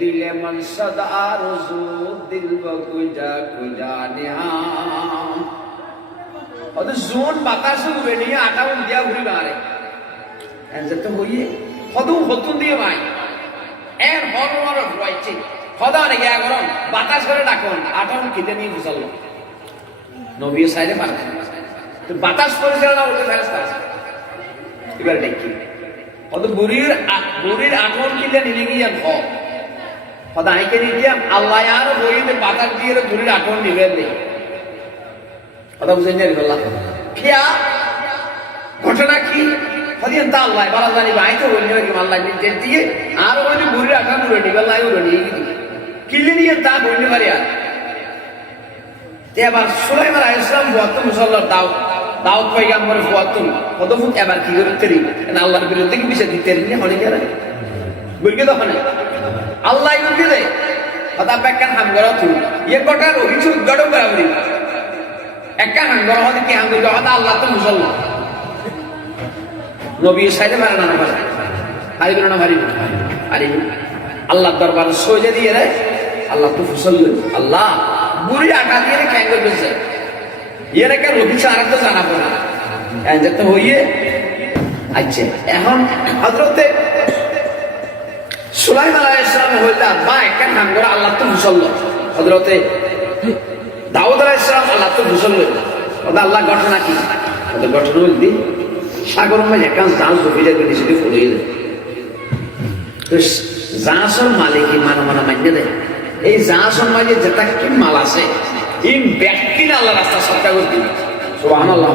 दिल मन सदा आरज़ू दिल व कुजा कुजा निहाम और जोन बातास उड़े नहीं आटा उन दिया उड़ी बारे ऐसे तो हुई है खुदू खुदूं दिए भाई ऐर हॉर्मोन ऑफ वाइचिंग खुदा ने क्या करो बातास करे डाकोन आटा उन किधर नहीं घुसल लो नोबी साइडे मार तो बातास करे चला ना उड़े फैसला इधर देखिए और तो बुरीर आटोन किधर नहीं लगी यार हो खुदा ही के नीचे अल्लाह यार वही ने बातास दिए तो बुरीर आटोन निवेद नहीं खुदा मुझे नहीं बोला क्या घटना की खुदी अंता अल्लाह बाला जानी बाई तो बोलने वाली अल्लाह ने जल्दी है आर वो जो बुरीर आटोन उड़े निकल लाये उड़े नहीं की किल्ली नहीं अंता बोलने वाली यार ते अब सुलाइमान अलैहिस्सलाम बुआत मुसल्लर दाऊद पैगम्बर बुआत खुदा फुट एबार की करते रही ना अल्लाह बिरुद्ध की विषय दिते रही होने क्या रहे बुर्गे तो होने अल्लाह युद्ध दे खुदा पैकन हम गरा तू ये कोटा रोही चुट गड़ो बराबरी एक हम गरा होने के हम गरा होता अल्लाह तो मुसल्लर नबी साइडे मारना ना पड़ा hari बिना hari अल्लाह दरबार सोचे दिए रहे अल्लाह तो फुसल्लर अल्लाह बुरी आटा दिए ने क्या कर से ये ना क्या रोटी चारा तो जाना पड़ा ऐसे तो होइए अच्छे এখন হযরতে সুলাইমান আলাইহিস সালাম হইলা বা একটা নাম করে আল্লাহ তো মুসল্লি হযরতে দাউদ আলাইহিস সালাম আল্লাহ তো মুসল্লি ওটা আল্লাহ ঘটনা কি ওটা ঘটনা হইল সাগরের মধ্যে একটা জাল ডুবে যায় নিচে পড়ে যায় তো জাহাজের মালিক মানা মাইনে দেয় এই জাহাজের মাঝে যেটা কি মাল আছে এই ব্যক্তির আল্লাহ রাস্তা সরকার করতে সুবহানাল্লাহ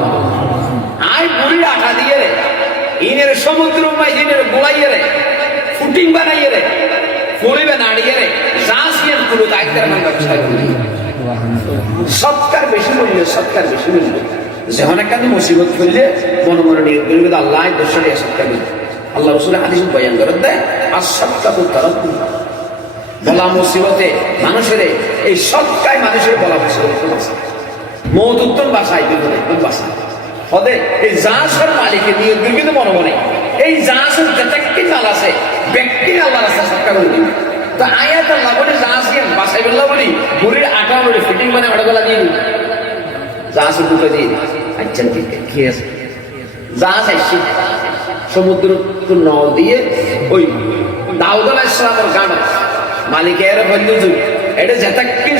আই বুড়ি আটা দিয়ে রে ইনের সমুদ্র মাঝে ইনের গোলাইয়ে রে ফুটিং বানাইয়ে রে পরিবে নাড়িয়ে রে জাহাজ নিয়ে পুরো দায়িত্বের মান ব্যবসা করি সবকার বেশি মূল্য যখন একটা মুসিবত করলে মনে মনে নিয়ে বলবে আল্লাহ দোষরে সবকার আল্লাহ রাসূল হাদিস বয়ান করে দেয় আস-সাদকাতু তারাক্কুম বলা মুসিবতে মানুষের এই সবকাই মানুষের বলা মুসিবত আছে মওত উত্তম ভাষায় বিপদে কোন ভাষা হদে এই জাহাজের মালিকের নিয়ে বিভিন্ন মনে মনে এই জাহাজের যেটাকে মাল আছে ব্যক্তি আল্লাহ রাস্তা সরকার করে দিবে তো আয়াত আল্লাহ বলে জাহাজকে ভাষায় বললা বলি বুড়ির আটা বলে ফিটিং মানে আড়গলা দিয়ে জাহাজের দুটো দিয়ে আচ্ছা ঠিক আছে জাহাজ আসছে সমুদ্র নল দিয়ে ওই দাউদ আলাইহিস সালামের গান মালিকের বন্ধু এটা যেটাকে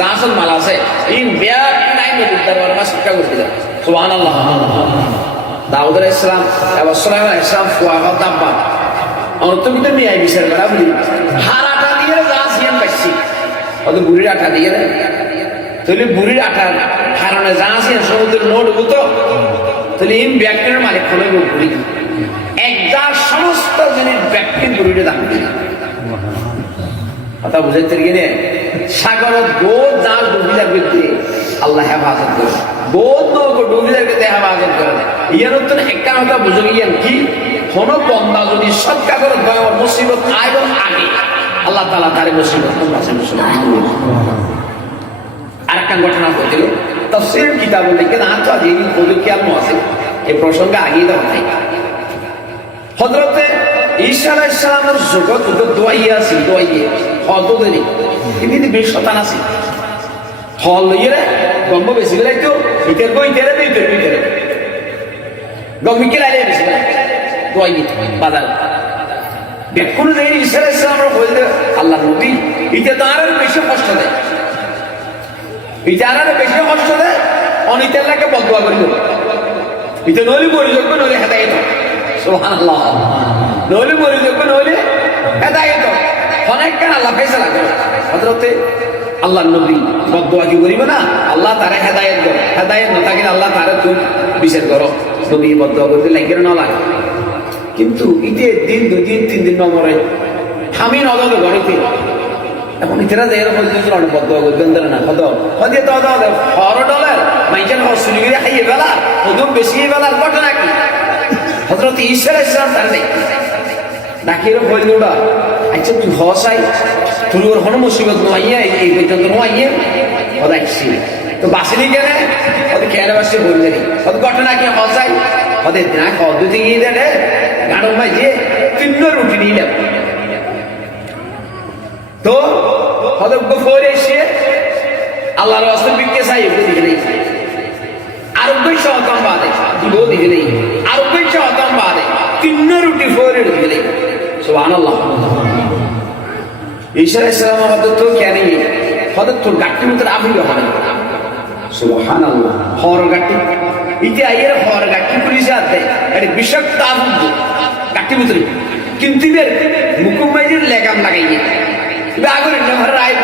জাহাজের মাল আছে ইন ব্যাক নাই নদীর দরবার মা সরকার করে দিল সুবহানাল্লাহ দাউদ আলাইহিস সালাম এবং সুলাইমান আলাইহিস সালাম ফুয়াবা দাব্বা অন্তর্ভুক্ত নিয়ে আই বিচার করা বলি হারাটা দিয়ে জাহাজ ইয়ান বাসি ওদের বুড়ির আটা দিয়ে তাহলে বুড়ির আটা হারানো জাহাজ ইয়ান সমুদ্রের নোট হতো তাহলে এই ব্যক্তির মালিক খোলে বুড়ি একদার সমস্ত জিনিস ব্যক্তির বুড়ির দাম দিল কথা বুঝাইতে গেলে সাগরত বোধ জাল ডুবি যাবে আল্লাহ হেফাজত করে বোধ নৌকো ডুবি যাবে হেফাজত করে ইয়ার উত্তর একটা কথা বুঝে গিয়েন কি কোন বন্দা যদি সব কাগরত ভয় মুসিবত আইব আগে আল্লাহ তাআলা তার মুসিবত আর একটা ঘটনা ঘটেছিল তাফসীর কিতাবে লিখে না তো এই বলে কি আলম আছে এই প্রসঙ্গে আগেই দেওয়া নাই হযরতে ঈসা আলাইহিস সালামের জগৎ দোয়াইয়া আছে দোয়াইয়ে হদ দেনি কিন্তু বেশ শতান আছে হল লইরে গম্ব বেশি গলাই তো ইতের কই তেরে ভিতরে গম্বিকে লাইলে বেশি দোয়াইয়ে বাজার দেখুন এই ঈসা আলাইহিস সালামের বলতে আল্লাহ নবী ইতে তার বেশি কষ্ট দেয় ইতারারে বেশি কষ্ট দেয় অনিতেল্লাহকে বদদুয়া করিল ইতে নলি বলি যখন নলি হেদায়েত সুবহানাল্লাহ নলি বলি যখন নলি হেদায়েত অনেক কেন আল্লাহ ফয়সালা করে হযরতে আল্লাহর নবী বদদুয়া কি করিবে না আল্লাহ তারে হেদায়েত করে হেদায়েত না থাকলে আল্লাহ তারে তুই বিচার করো নবী বদদুয়া করতে লাগে না লাগে কিন্তু ইতে দিন দুই দিন তিন দিন নম্বরে আমি নজরে গড়িতে এখন ইতরা দেহের মধ্যে অনেক বদদুয়া করবেন না কত হদিয়ে তো $100 মাইকেল হসুলিগিরি খাইয়ে বেলা ওদম বেশি বেলার ঘটনা কি হযরত ঈসা আলাইহিস সালাম তার নেই ডাকিরও বলল ওটা আচ্ছা তুই হসাই তুই ওর কোনো মুসিবত নইয়া এই পর্যন্ত নইয়া ওটা আসছি তো বাসিনি কেন ওদের কেন বাসে বললেন ওদের ঘটনা কি হসাই ওদের না কদ্দুতে গিয়ে দেয় গাড়ো মাঝে 3 রুটি নিয়ে তো হয়তো গফরে এসে আল্লাহর রাসূল বিকে চাই বুঝি নেই আরোগ্য হতাম বাদে দিব দিকে নেই আরোগ্য হতাম বাদে 3 রুটি ফোরে দিকে নেই সুবহানাল্লাহ ঈসা আলাইহিস সালাম হয়তো তো কেন হয়তো তোর গাট্টি মতো আবিল হবে সুবহানাল্লাহ হর গাট্টি ইতি আইয়ের হর গাট্টি পুলিশ আছে এটা বিষাক্ত আবুদ গাট্টি মতো কিন্তু এর মুকুমাইজের লেগাম লাগাইয়ে এবার আগরে নেভার রায়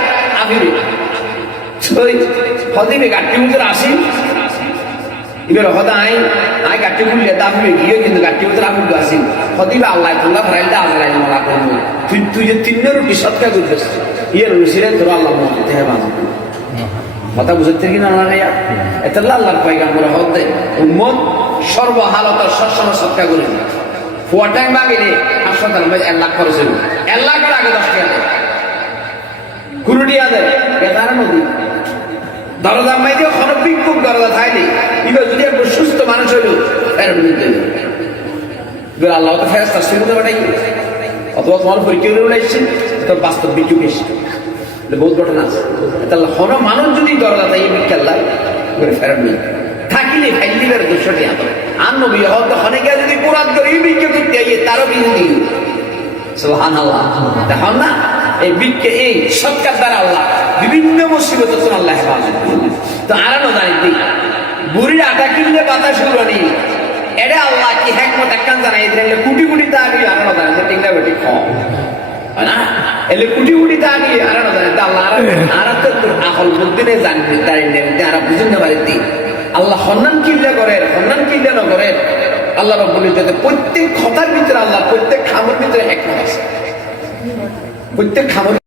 আবিল সই হদিবে গাট্টি মতো আসি এবার হদা আই গাট্টি খুললে দাম হয়ে গিয়ে কিন্তু গাট্টি মতো আবুদ আসি হদিবে আল্লাহ তোমরা ফরাইলটা আল্লাহ মালা করবো তুই যে 3 রুটি সৎকার করতেছ ইয়ের রুসিরে তোর আল্লাহ মতে হবে কথা বুঝতে কিনা না রে এটা আল্লাহর পয়গাম্বর হতে উম্মত সর্বহালত সবসময় সৎকার করে ফুয়াটাং বাগিলে হাসপাতাল 1 লাখ খরচ হইব 1 লাখের আগে 10 টাকা দেয় কুরুটিয়া দেয় বেতার নদী দরজা মাইতে খরবিক খুব দরজা থাইলে এবার যদি একটু সুস্থ মানুষ হইল এর বিরুদ্ধে আল্লাহ তো ফেরেশতা সুবিধা বানাই অথবা তোমার পরীক্ষা করে উঠাইছে তোর বাস্তব বিচুক এসে বহুত ঘটনা আছে তাহলে হন মানুষ যদি দরজা তাই বিকাল্লা করে ফেরত নেই থাকিলে ফাইলিবের 200 টাকা আর নবী হয়তো অনেকে যদি কোরআন করে বিক্রি করতে আইয়ে তারও বিরোধী সুবহানাল্লাহ দেখুন না এই বিক্রি এই সৎকার দ্বারা আল্লাহ বিভিন্ন মুসিবত থেকে আল্লাহ হেফাজত তো আরানো জানি দিই বুড়ির আটা কিনলে বাতাস উড়ানি এটা আল্লাহ কি হিকমত একখান জানাই দিলে কোটি কোটি টাকা দিয়ে আরানো জানি ঠিক না বেটি কম না এলে কোটি কোটি টাকা দিয়ে আরানো জানি আল্লাহ আরা তো আকল বুদ্ধি নেই জানি দাঁড়িয়ে আরা বুঝুন না বাড়িতে আল্লাহ সন্ধান কিনলে করে সন্ধান কিনলে না করে আল্লাহ রাব্বুল ইজ্জতের প্রত্যেক কথার ভিতরে আল্লাহ প্রত্যেক খামের ভিতরে হিকমত আছে প্রত্যেক খামের